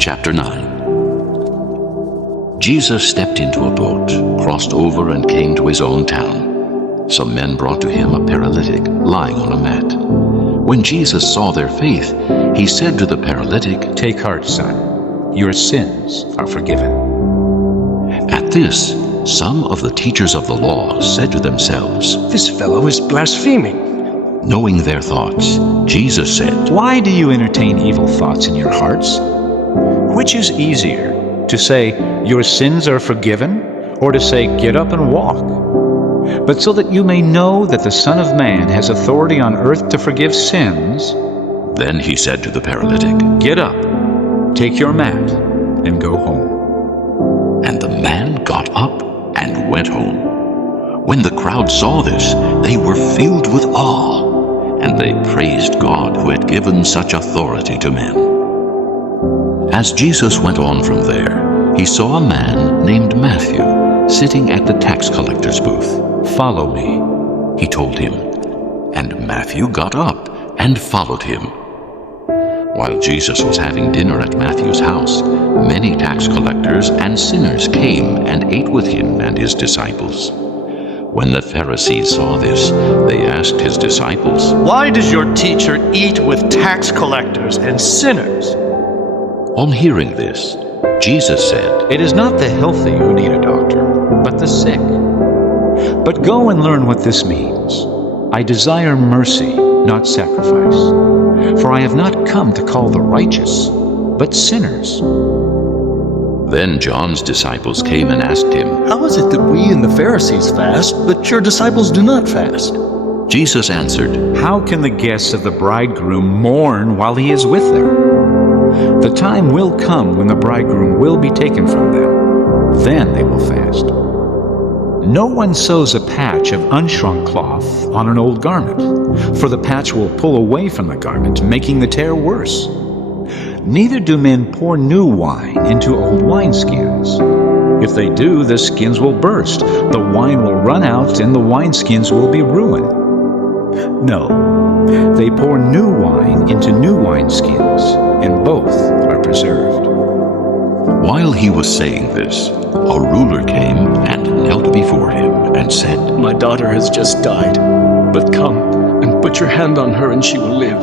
Chapter 9. Jesus stepped into a boat, crossed over, and came to his own town. Some men brought to him a paralytic lying on a mat. When Jesus saw their faith, he said to the paralytic, "Take heart, son. Your sins are forgiven." At this, some of the teachers of the law said to themselves, "This fellow is blaspheming." Knowing their thoughts, Jesus said, Why do you entertain evil thoughts in your hearts? Which is easier, to say, "Your sins are forgiven," or to say, "Get up and walk"? But so that you may know that the Son of Man has authority on earth to forgive sins. Then he said to the paralytic, Get up, take your mat, and go home. and the man got up and went home. When the crowd saw this, they were filled with awe, and they praised God who had given such authority to men. As Jesus went on from there, he saw a man named Matthew sitting at the tax collector's booth. Follow me. He told him, and Matthew got up and followed him. While Jesus was having dinner at Matthew's house, many tax collectors and sinners came and ate with him and his disciples. When the Pharisees saw this, they asked his disciples, "Why does your teacher eat with tax collectors and sinners?" On hearing this, Jesus said, It is not the healthy who need a doctor, but the sick. But go and learn what this means. I desire mercy, not sacrifice. For I have not come to call the righteous, but sinners. Then John's disciples came and asked him. How is it that we and the Pharisees fast, but your disciples do not fast? Jesus answered, How can the guests of the bridegroom mourn while he is with them? The time will come when the bridegroom will be taken from them. Then they will fast. No one sews a patch of unshrunk cloth on an old garment, for the patch will pull away from the garment, making the tear worse. Neither do men pour new wine into old wineskins. If they do, the skins will burst, the wine will run out, and the wineskins will be ruined. No, they pour new wine into new wineskins, and both are preserved. While he was saying this, a ruler came and knelt before him and said, My daughter has just died, but come and put your hand on her and she will live.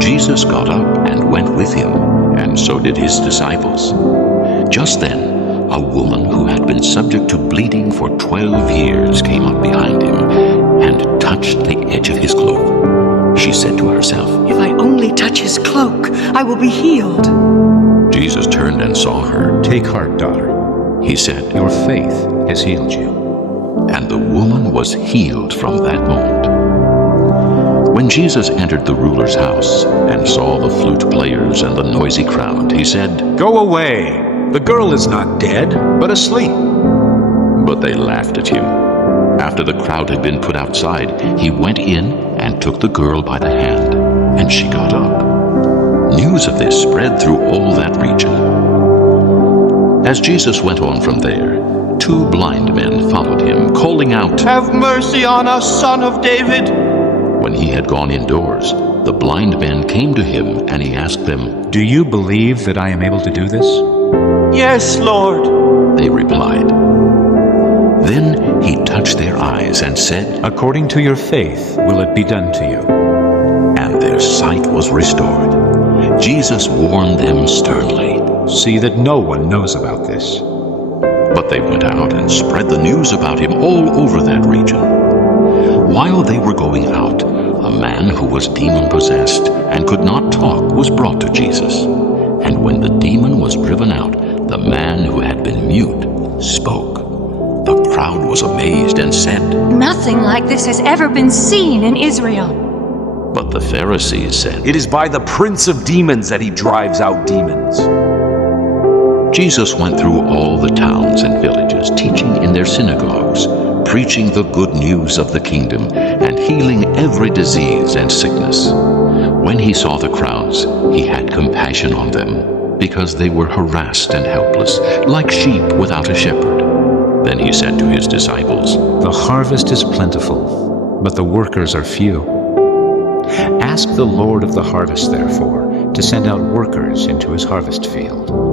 Jesus got up and went with him, and so did his disciples. Just then, a woman who had been subject to bleeding for 12 years came up behind him and touched the edge of his cloak. She said to herself, If I only touch his cloak, I will be healed. Jesus turned and saw her. Take heart, daughter. He said, Your faith has healed you. and the woman was healed from that moment. When Jesus entered the ruler's house and saw the flute players and the noisy crowd, he said, Go away! The girl is not dead, but asleep. But they laughed at him. After the crowd had been put outside, he went in and took the girl by the hand, and she got up. News of this spread through all that region. As Jesus went on from there, 2 blind men followed him, calling out, "Have mercy on us, Son of David." When he had gone indoors, the blind men came to him, and he asked them, Do you believe that I am able to do this? "Yes, Lord." They replied. Then he touched their eyes and said, According to your faith will it be done to you. and their sight was restored. Jesus warned them sternly. See that no one knows about this. But they went out and spread the news about him all over that region. While they were going out, a man who was demon-possessed and could not talk was brought to Jesus. And when the demon was driven out, the man who had been mute spoke. The crowd was amazed and said, Nothing like this has ever been seen in Israel. but the Pharisees said, It is by the prince of demons that he drives out demons. Jesus went through all the towns and villages, teaching in their synagogues, preaching the good news of the kingdom, and healing every disease and sickness. When he saw the crowds, he had compassion on them, because they were harassed and helpless, like sheep without a shepherd. Then he said to his disciples, The harvest is plentiful, but the workers are few. Ask the Lord of the harvest, therefore, to send out workers into his harvest field.